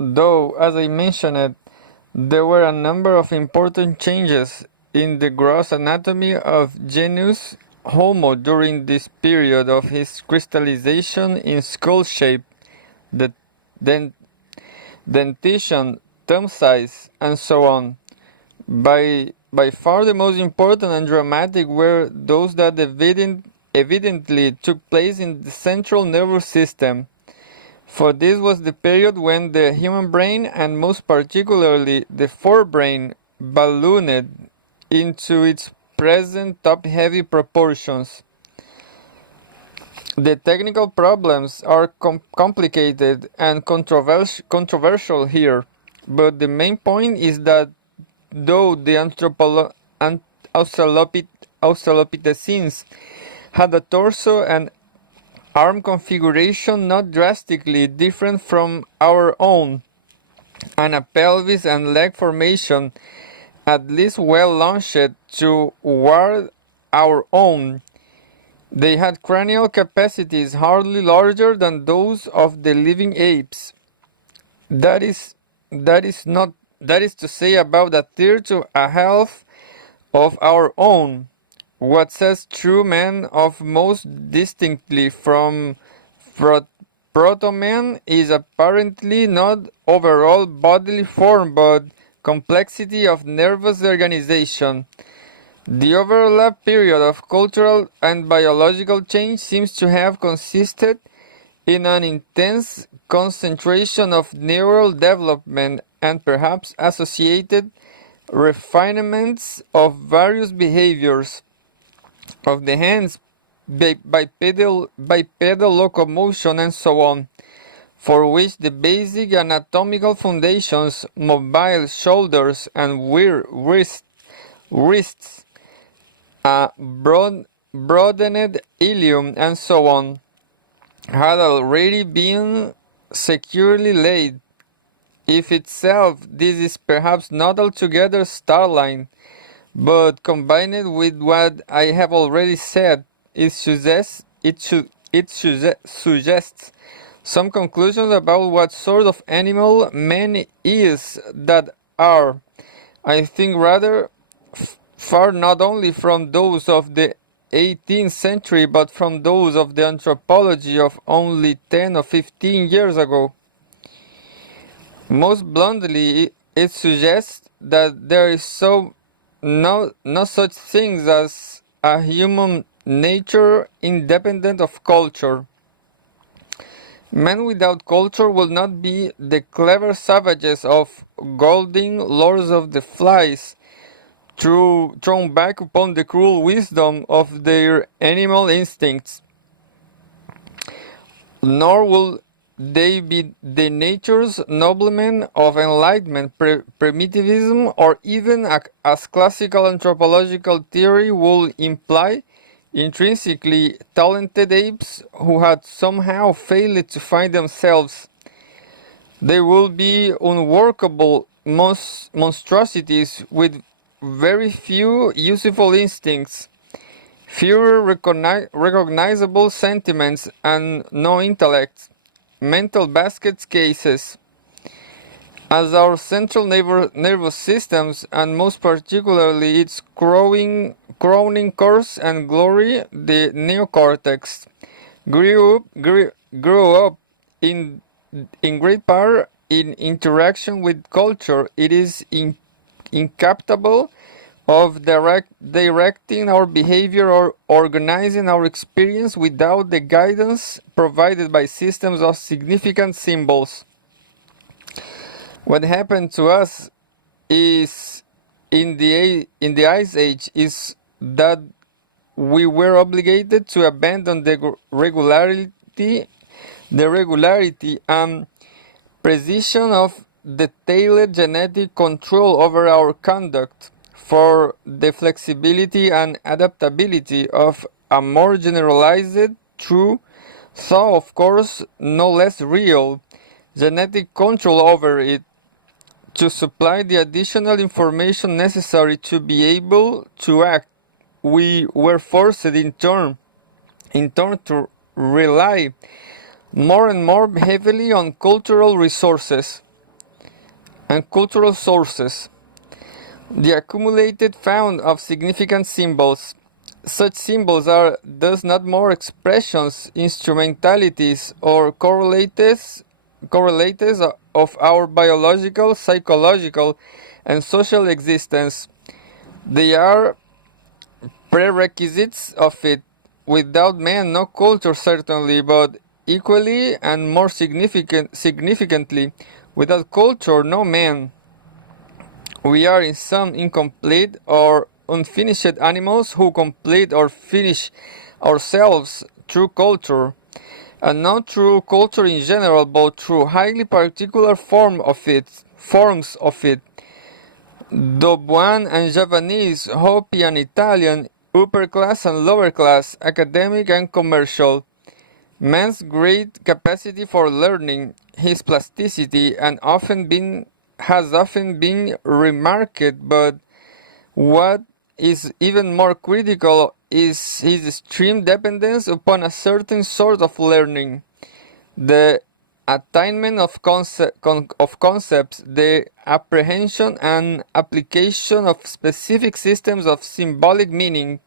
though, as I mentioned, there were a number of important changes in the gross anatomy of genus Homo during this period of his crystallization in skull shape, the dentition, thumb size, and so on. By far the most important and dramatic were those that evidently took place in the central nervous system, for this was the period when the human brain, and most particularly the forebrain, ballooned into its present top-heavy proportions. The technical problems are complicated and controversial here, but the main point is that though the Australopithecines had a torso and arm configuration not drastically different from our own, and a pelvis and leg formation at least well launched toward our own, they had cranial capacities hardly larger than those of the living apes. That is to say about a third to a half of our own. What sets true man off most distinctly from proto-man is apparently not overall bodily form but complexity of nervous organization. The overlap period of cultural and biological change seems to have consisted in an intense concentration of neural development and perhaps associated refinements of various behaviors of the hands, bipedal locomotion, and so on, for which the basic anatomical foundations, mobile shoulders and wrists, broadened ilium, and so on, had already been securely laid. If itself this is perhaps not altogether startling, but combined with what I have already said, it suggests some conclusions about what sort of animal man is that are, I think, rather far not only from those of the 18th century but from those of the anthropology of only 10 or 15 years ago. Most bluntly, it suggests that there is no such things as a human nature independent of culture. Men without culture will not be the clever savages of Golding, lords of the flies, thrown back upon the cruel wisdom of their animal instincts. Nor will they be the nature's noblemen of enlightenment, primitivism, or even, as classical anthropological theory would imply, intrinsically talented apes who had somehow failed to find themselves. They will be unworkable monstrosities with very few useful instincts, fewer recognizable sentiments, and no intellect. Mental basket cases. As our central nervous systems, and most particularly its crowning curse and glory, the neocortex, grew up in great part in interaction with culture, it is incapable of directing our behavior or organizing our experience without the guidance provided by systems of significant symbols. What happened to us is in the Ice Age is that we were obligated to abandon the regularity and precision of detailed genetic control over our conduct for the flexibility and adaptability of a more generalized, true, though of course no less real, genetic control over it, to supply the additional information necessary to be able to act. We were forced in turn to rely more and more heavily on cultural resources. and cultural sources. The accumulated found of significant symbols. Such symbols are thus not more expressions, instrumentalities, or correlates of our biological, psychological, and social existence. They are prerequisites of it. Without man, no culture certainly, but equally and more significantly, without culture, no man. We are in some incomplete or unfinished animals who complete or finish ourselves through culture, and not through culture in general, but through highly particular forms of it. Dobuan and Javanese, Hopi and Italian, upper class and lower class, academic and commercial. Man's great capacity for learning, his plasticity, has often been remarked, but what is even more critical is his extreme dependence upon a certain sort of learning, the attainment of concepts, the apprehension and application of specific systems of symbolic meaning.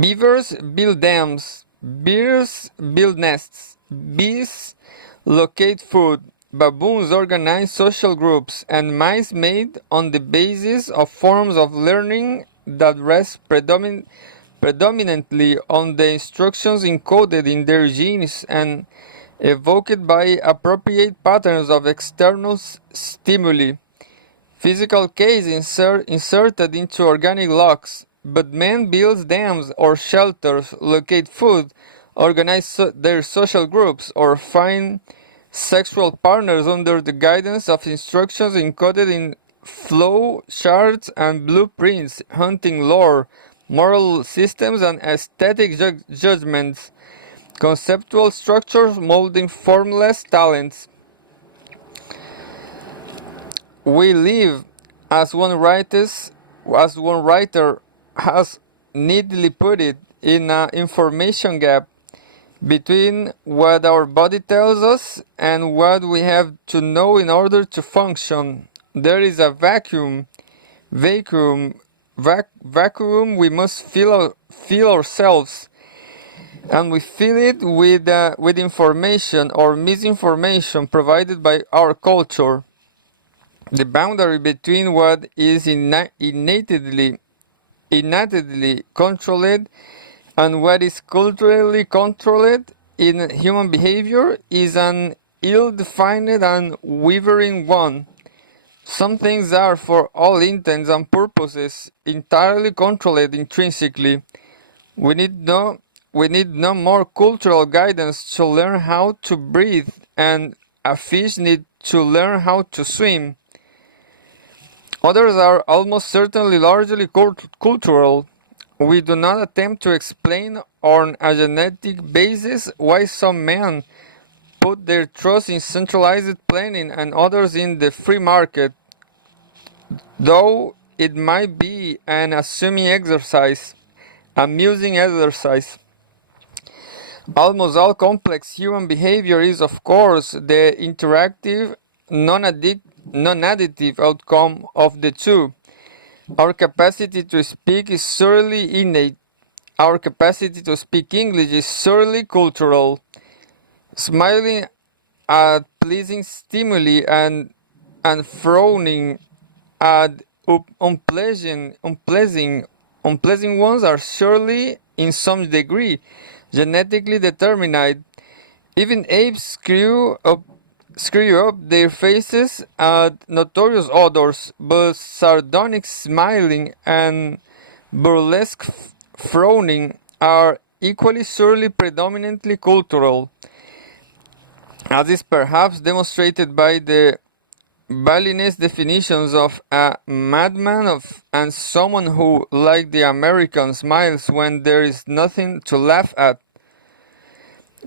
Beavers build dams, bears build nests, bees locate food, baboons organize social groups, and mice mate on the basis of forms of learning that rest predominantly on the instructions encoded in their genes and evoked by appropriate patterns of external stimuli. Physical case inserted into organic locks, but man builds dams or shelters, locate food, organize their social groups, or find sexual partners under the guidance of instructions encoded in flow charts and blueprints, hunting lore, moral systems, and aesthetic judgments, conceptual structures molding formless talents. We live, as one writer has neatly put it, in an information gap between what our body tells us and what we have to know in order to function. There is a vacuum we must fill ourselves, and we fill it with information or misinformation provided by our culture. The boundary between what is innately controlled and what is culturally controlled in human behavior is an ill-defined and wavering one. Some things are, for all intents and purposes, entirely controlled intrinsically. We need no more cultural guidance to learn how to breathe, and a fish needs to learn how to swim. Others are almost certainly largely cultural. We do not attempt to explain on a genetic basis why some men put their trust in centralized planning and others in the free market, though it might be an amusing exercise. Almost all complex human behavior is, of course, the interactive, non-additive outcome of the two. Our capacity to speak is surely innate. Our capacity to speak English is surely cultural. Smiling at pleasing stimuli and frowning at unpleasant ones are surely, in some degree, genetically determined. Even apes screw up their faces at notorious odors, but sardonic smiling and burlesque frowning are equally surely predominantly cultural, as is perhaps demonstrated by the Balinese definitions of a madman and someone who, like the American, smiles when there is nothing to laugh at.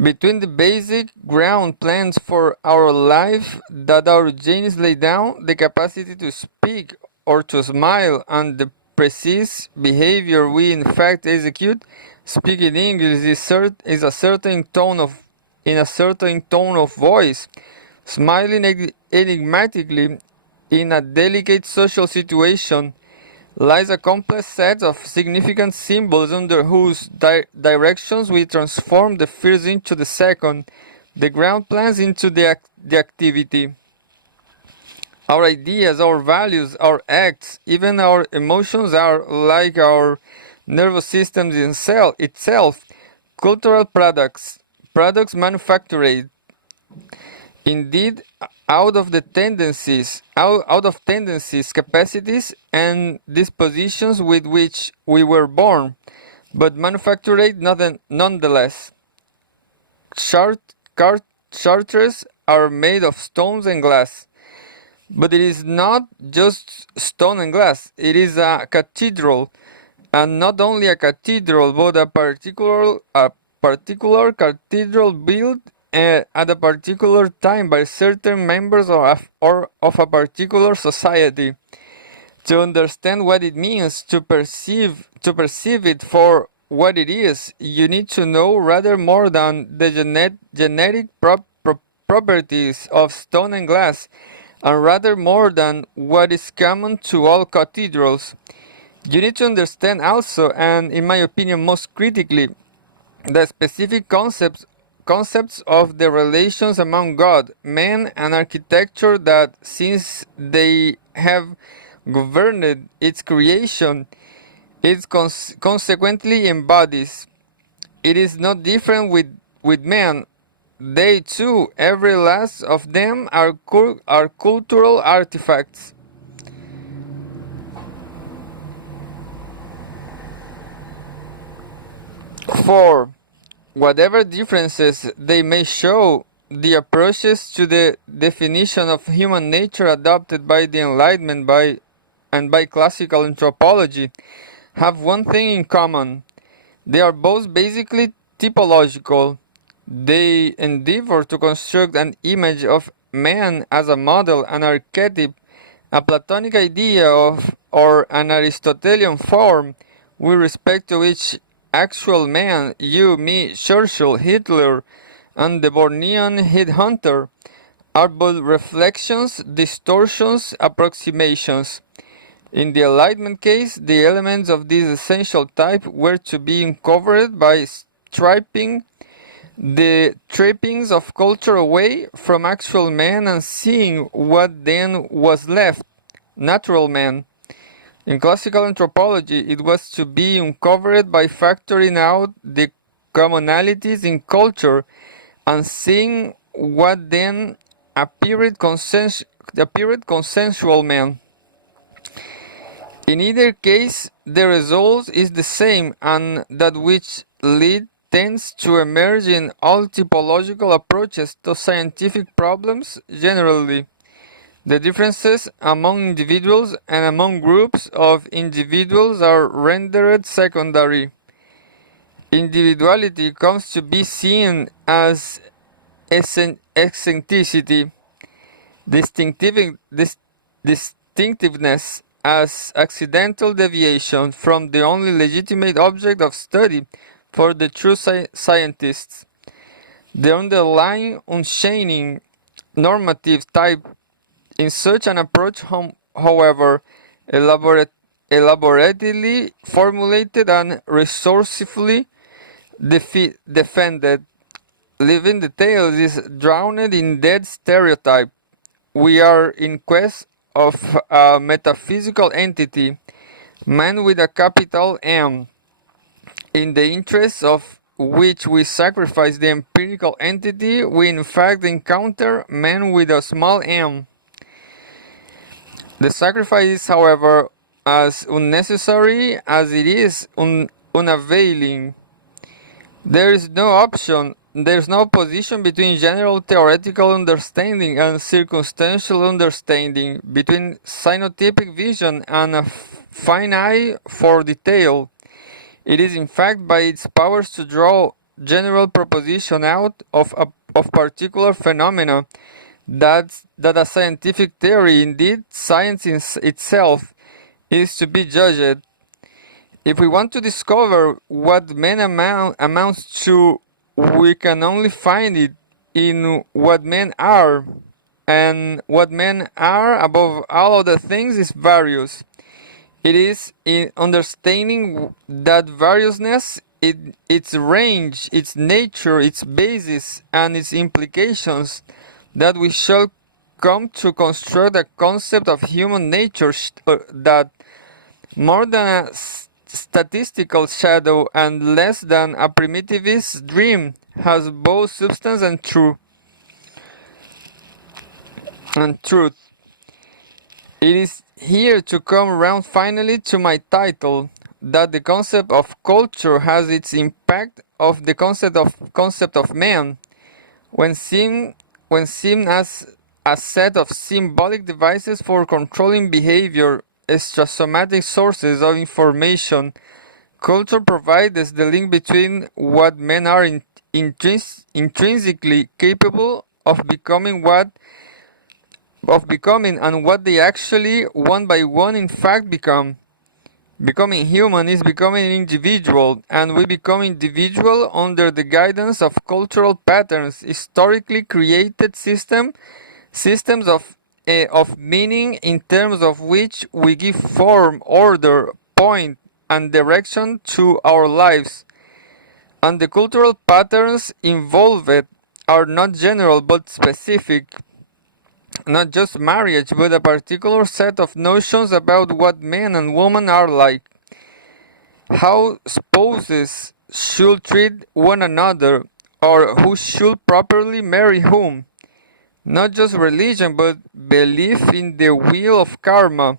Between the basic ground plans for our life that our genes lay down, the capacity to speak or to smile, and the precise behavior we in fact execute, speaking English is a certain tone of voice, Smiling enigmatically in a delicate social situation lies a complex set of significant symbols under whose directions we transform the first into the second, the ground plans into the activity. Our ideas, our values, our acts, even our emotions are, like our nervous system itself, cultural products manufactured. Indeed, out of tendencies, capacities, and dispositions with which we were born, but manufactured nonetheless. Charters are made of stones and glass, but it is not just stone and glass. It is a cathedral, and not only a cathedral, but a particular cathedral built at a particular time by certain members of a particular society. To understand what it means to perceive it for what it is, you need to know rather more than the genetic properties of stone and glass, and rather more than what is common to all cathedrals. You need to understand also, and in my opinion most critically, the specific concepts of the relations among God, man, and architecture that, since they have governed its creation, it consequently embodies. It is not different with man. They too, every last of them, are cultural artifacts. 4. Whatever differences they may show, the approaches to the definition of human nature adopted by the Enlightenment and by classical anthropology have one thing in common. They are both basically typological. They endeavor to construct an image of man as a model, an archetype, a Platonic idea of, or an Aristotelian form, with respect to which actual man, you, me, Churchill, Hitler, and the Bornean headhunter, are but reflections, distortions, approximations. In the Enlightenment case, the elements of this essential type were to be uncovered by stripping the trappings of culture away from actual man and seeing what then was left, natural man. In classical anthropology, it was to be uncovered by factoring out the commonalities in culture and seeing what then appeared consensual man. In either case, the result is the same, and that which tends to emerge in all typological approaches to scientific problems generally. The differences among individuals and among groups of individuals are rendered secondary. Individuality comes to be seen as eccentricity, distinctiveness as accidental deviation from the only legitimate object of study for the true scientists. The underlying unchaining normative type in such an approach, however, elaborately formulated and resourcefully defended, leaving details is drowned in dead stereotype. We are in quest of a metaphysical entity, man with a capital M, in the interest of which we sacrifice the empirical entity. We in fact encounter man with a small m. The sacrifice is, however, as unnecessary as it is unavailing. There is no opposition between general theoretical understanding and circumstantial understanding, between cynotypic vision and a fine eye for detail. It is in fact by its powers to draw general proposition out of particular phenomena that a scientific theory, indeed science itself, is to be judged. If we want to discover what men amounts to, we can only find it in what men are. and what men are above all other things is various. It is in understanding that variousness, its range, its nature, its basis, and its implications that we shall come to construct a concept of human nature that, more than a statistical shadow and less than a primitivist dream, has both substance and truth. It is here to come round finally to my title, that the concept of culture has its impact of the concept of man, when seen as a set of symbolic devices for controlling behavior, extrasomatic sources of information. Culture provides the link between what men are intrinsically capable of becoming and what they actually, one by one, in fact become. Becoming human is becoming individual, and we become individual under the guidance of cultural patterns, historically created systems of meaning in terms of which we give form, order, point, and direction to our lives. And the cultural patterns involved are not general but specific. Not just marriage, but a particular set of notions about what men and women are like. How spouses should treat one another, or who should properly marry whom. Not just religion, but belief in the wheel of karma,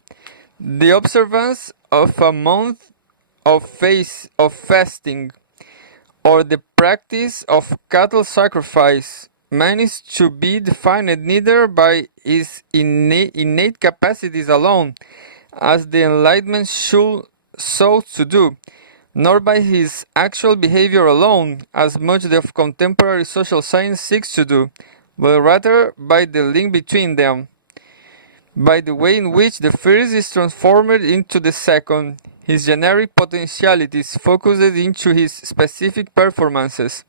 the observance of a month of fasting, or the practice of cattle sacrifice. Man is to be defined neither by his innate capacities alone, as the Enlightenment should sought to do, nor by his actual behavior alone, as much of contemporary social science seeks to do, but rather by the link between them, by the way in which the first is transformed into the second, his generic potentialities focused into his specific performances.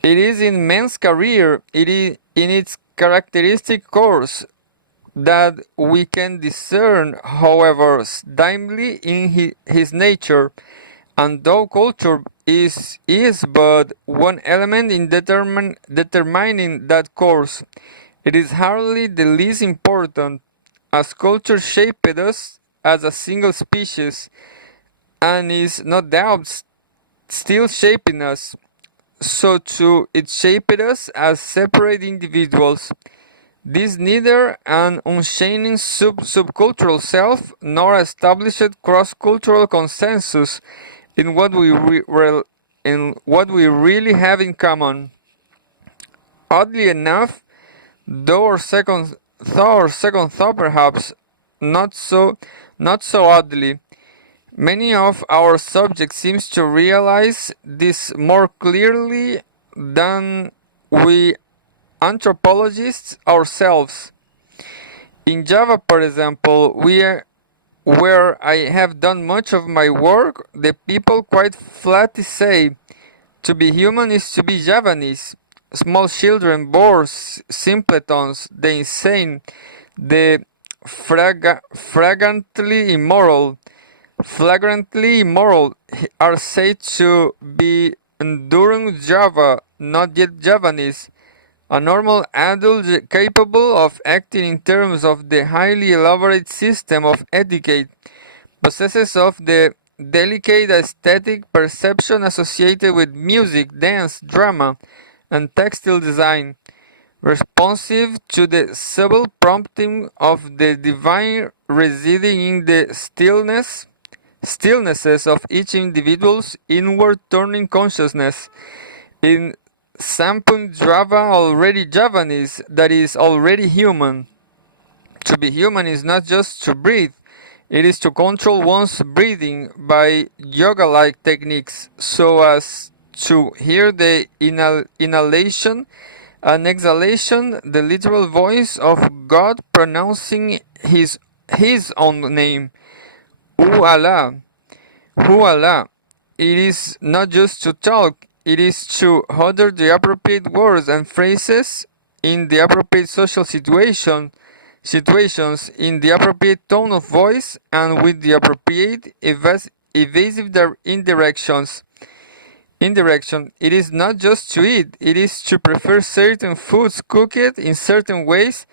It is in man's career, it is in its characteristic course, that we can discern, however dimly, in his nature, and though culture is but one element in determining that course, it is hardly the least important, as culture shaped us as a single species, and is no doubt still shaping us. So too it shaped us as separate individuals. This neither an unchaining subcultural self nor established cross-cultural consensus in what we really have in common. Oddly enough, though our second thought perhaps not so oddly, many of our subjects seem to realize this more clearly than we anthropologists ourselves. In Java, for example, where I have done much of my work, the people quite flatly say, to be human is to be Javanese. Small children, bores, simpletons, the insane, the flagrantly immoral are said to be enduring Java, not yet Javanese. A normal adult capable of acting in terms of the highly elaborate system of etiquette, possesses of the delicate aesthetic perception associated with music, dance, drama, and textile design, responsive to the subtle prompting of the divine residing in the stillnesses of each individual's inward turning consciousness. In Sampun Java already Javanese, that is already human. To be human is not just to breathe, it is to control one's breathing by yoga-like techniques so as to hear the inhalation and exhalation, the literal voice of God pronouncing his own name. Hu Allah, Hu Allah. It is not just to talk, it is to utter the appropriate words and phrases in the appropriate social situations, in the appropriate tone of voice, and with the appropriate evasive indirections. Indirection. It is not just to eat, it is to prefer certain foods cooked in certain ways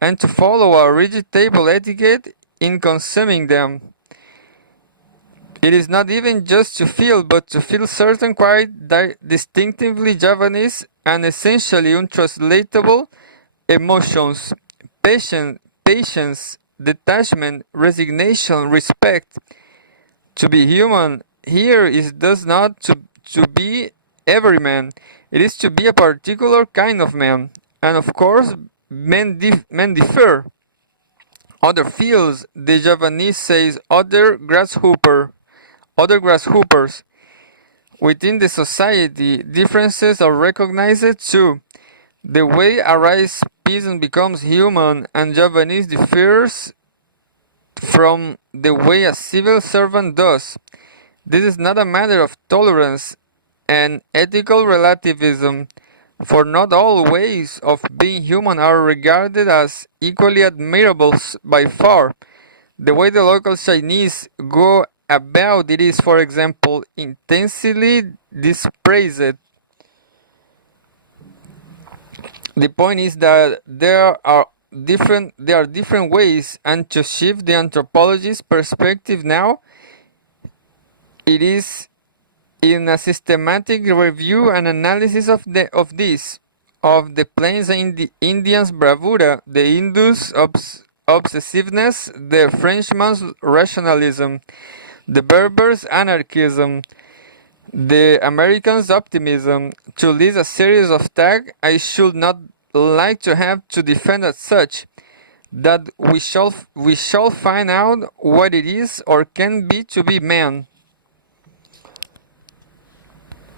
and to follow a rigid table etiquette in consuming them. It is not even just to feel, but to feel certain quite distinctively Javanese and essentially untranslatable emotions. Patience, detachment, resignation, respect. To be human here is thus not to be every man. It is to be a particular kind of man. And of course, men differ. Other fields, the Javanese says other grasshoppers. Within the society, differences are recognized too. The way a rice peasant becomes human and Javanese differs from the way a civil servant does. This is not a matter of tolerance and ethical relativism, for not all ways of being human are regarded as equally admirable by far. The way the local Chinese go about it is, for example, intensely dispraised. The point is that there are different ways, and to shift the anthropologist's perspective now, it is in a systematic review and analysis of the Plains Indians' bravura, the Hindus' obsessiveness, the Frenchman's rationalism, the Berbers' anarchism, the Americans' optimism, to list a series of tags I should not like to have to defend as such, that we shall find out what it is or can be to be man.